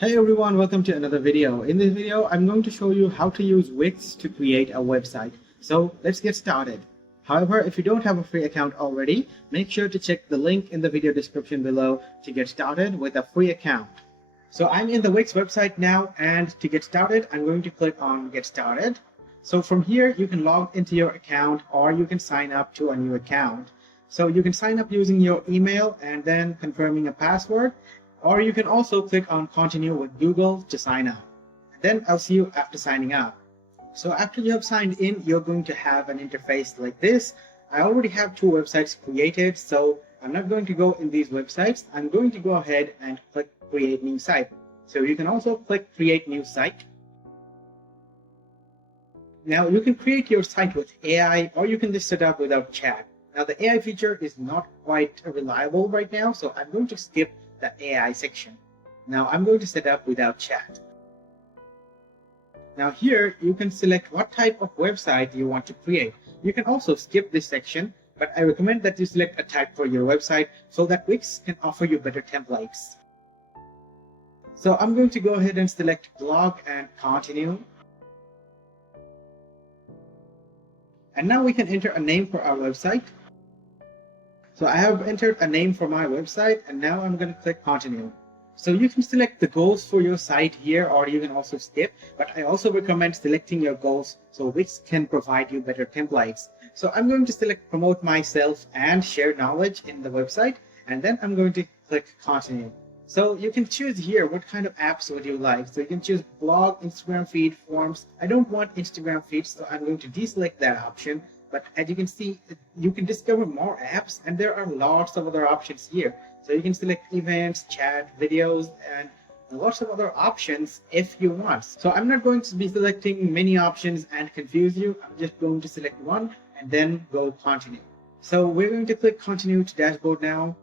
Hey everyone, welcome to another video. In this video, I'm going to show you how to use Wix to create a website. So let's get started. However, if you don't have a free account already, make sure to check the link in the video description below to get started with a free account. So I'm in the Wix website now, and to get started, I'm going to click on Get Started. So from here, you can log into your account or you can sign up to a new account. So you can sign up using your email and then confirming a password, or you can also click on Continue with Google to sign up. Then I'll see you after signing up. So after you have signed in, you're going to have an interface like this. I already have two websites created, so I'm not going to go in these websites. I'm going to go ahead and click Create New Site. So you can also click Create New Site. Now you can create your site with AI, or you can just set up without chat. Now the AI feature is not quite reliable right now, so I'm going to skip the AI section. Now I'm going to set up without chat. Now here you can select what type of website you want to create. You can also skip this section, but I recommend that you select a type for your website so that Wix can offer you better templates. So I'm going to go ahead and select blog and continue. And now we can enter a name for our website. So I have entered a name for my website, and now I'm going to click Continue. So you can select the goals for your site here, or you can also skip, but I also recommend selecting your goals so Wix can provide you better templates. So I'm going to select Promote Myself and Share Knowledge in the website, and then I'm going to click Continue. So you can choose here what kind of apps would you like. So you can choose blog, Instagram feed, forms. I don't want Instagram feeds, so I'm going to deselect that option. But as you can see, you can discover more apps, and there are lots of other options here. So you can select events, chat, videos, and lots of other options if you want. So I'm not going to be selecting many options and confuse you. I'm just going to select one and then go continue. So we're going to click continue to dashboard now.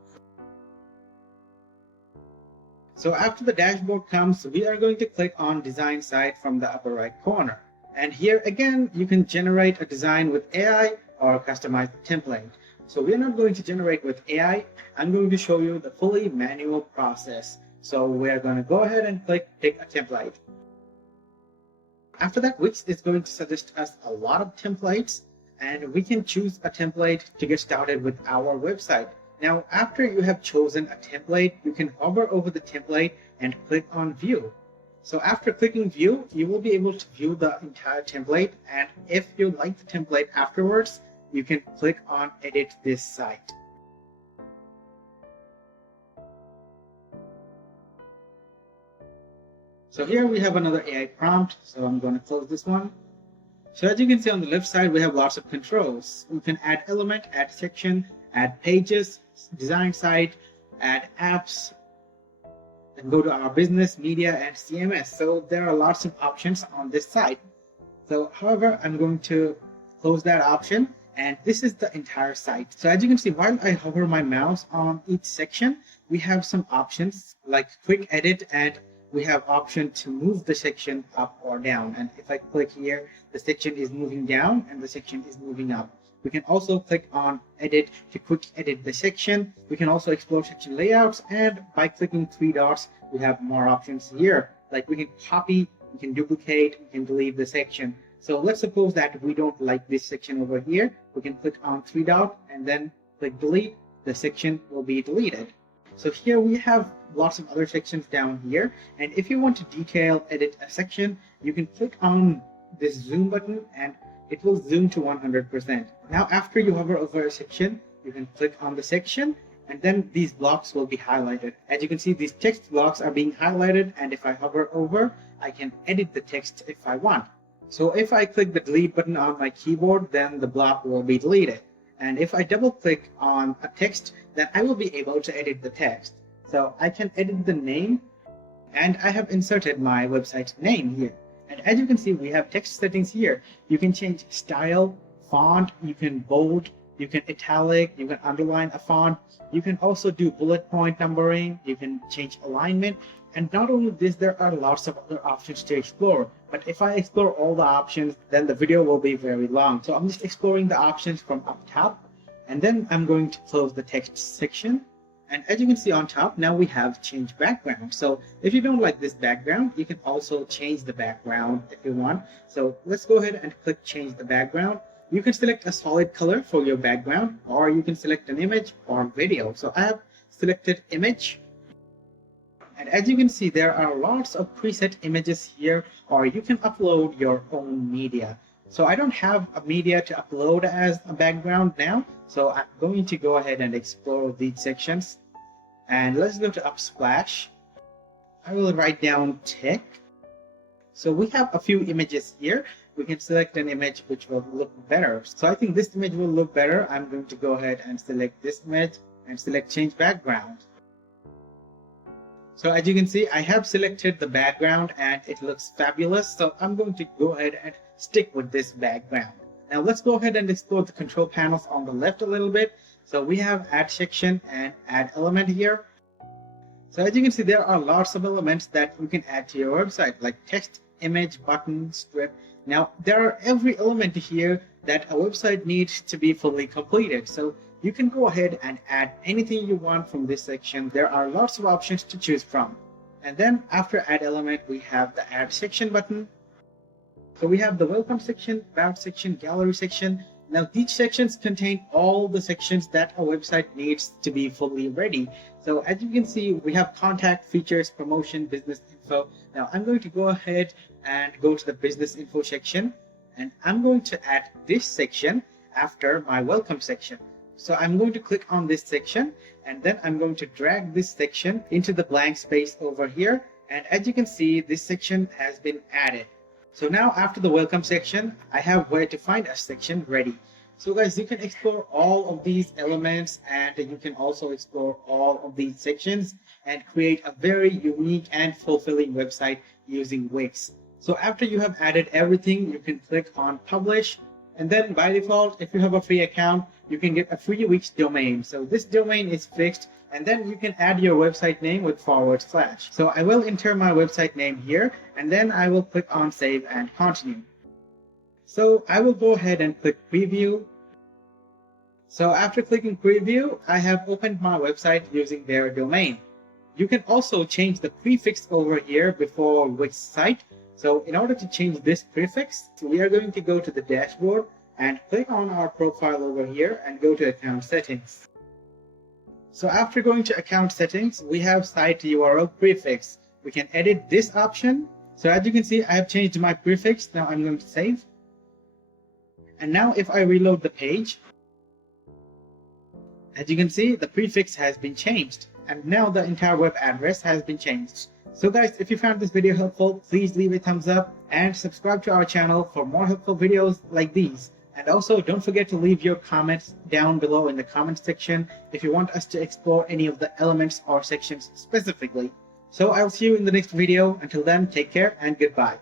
So after the dashboard comes, we are going to click on design site from the upper right corner. And here again, you can generate a design with AI or customize the template. So we're not going to generate with AI. I'm going to show you the fully manual process. So we're going to go ahead and click Pick a Template. After that, Wix is going to suggest us a lot of templates, and we can choose a template to get started with our website. Now, after you have chosen a template, you can hover over the template and click on View. So after clicking View, you will be able to view the entire template, and if you like the template afterwards, you can click on Edit this site. So here we have another AI prompt, so I'm going to close this one. So as you can see on the left side, we have lots of controls. You can add element, add section, add pages, design site, add apps, and go to our business, media, and CMS. So there are lots of options on this site. So however, I'm going to close that option, and this is the entire site. So as you can see, while I hover my mouse on each section, we have some options like quick edit, and we have option to move the section up or down. And if I click here, the section is moving down and the section is moving up. We can also click on Edit to quick edit the section. We can also explore section layouts, and by clicking three dots, we have more options here. Like we can copy, we can duplicate, we can delete the section. So let's suppose that we don't like this section over here. We can click on three dot and then click delete. The section will be deleted. So here we have lots of other sections down here. And if you want to detail edit a section, you can click on this zoom button and it will zoom to 100%. Now, after you hover over a section, you can click on the section, and then these blocks will be highlighted. As you can see, these text blocks are being highlighted, and if I hover over, I can edit the text if I want. So if I click the delete button on my keyboard, then the block will be deleted. And if I double click on a text, then I will be able to edit the text. So I can edit the name, and I have inserted my website name here. And as you can see, we have text settings here. You can change style, font, you can bold, you can italic, you can underline a font. You can also do bullet point numbering, you can change alignment. And not only this, there are lots of other options to explore. But if I explore all the options, then the video will be very long. So I'm just exploring the options from up top. And then I'm going to close the text section. And as you can see on top, now we have change background. So if you don't like this background, you can also change the background if you want. So let's go ahead and click change the background. You can select a solid color for your background, or you can select an image or video. So I have selected image. And as you can see, there are lots of preset images here, or you can upload your own media. So I don't have a media to upload as a background now. So I'm going to go ahead and explore these sections. And let's go to Upsplash. I will write down tech. So we have a few images here. We can select an image which will look better. So I think this image will look better. I'm going to go ahead and select this image and select change background. So as you can see, I have selected the background and it looks fabulous. So I'm going to go ahead and stick with this background. Now let's go ahead and explore the control panels on the left a little bit. So we have add section and add element here. So as you can see, there are lots of elements that you can add to your website, like text, image, button, strip. Now there are every element here that a website needs to be fully completed. So you can go ahead and add anything you want from this section. There are lots of options to choose from. And then after add element, we have the add section button. So we have the welcome section, about section, gallery section. Now these sections contain all the sections that a website needs to be fully ready. So as you can see, we have contact, features, promotion, business info. Now I'm going to go ahead and go to the business info section, and I'm going to add this section after my welcome section. So I'm going to click on this section, and then I'm going to drag this section into the blank space over here. And as you can see, this section has been added. So now after the welcome section, I have where to find a section ready. So guys, you can explore all of these elements, and you can also explore all of these sections and create a very unique and fulfilling website using Wix. So after you have added everything, you can click on publish. And then by default, if you have a free account, you can get a free Wix domain. So this domain is fixed, and then you can add your website name with /. So I will enter my website name here, and then I will click on save and continue. So I will go ahead and click preview. So after clicking preview, I have opened my website using their domain. You can also change the prefix over here before Wix site. So in order to change this prefix, we are going to go to the dashboard and click on our profile over here and go to account settings. So after going to account settings, we have site URL prefix. We can edit this option. So as you can see, I have changed my prefix. Now I'm going to save. And now if I reload the page, as you can see, the prefix has been changed. And now the entire web address has been changed. So guys, if you found this video helpful, please leave a thumbs up and subscribe to our channel for more helpful videos like these. And also don't forget to leave your comments down below in the comment section if you want us to explore any of the elements or sections specifically. So I'll see you in the next video. Until then, take care and goodbye.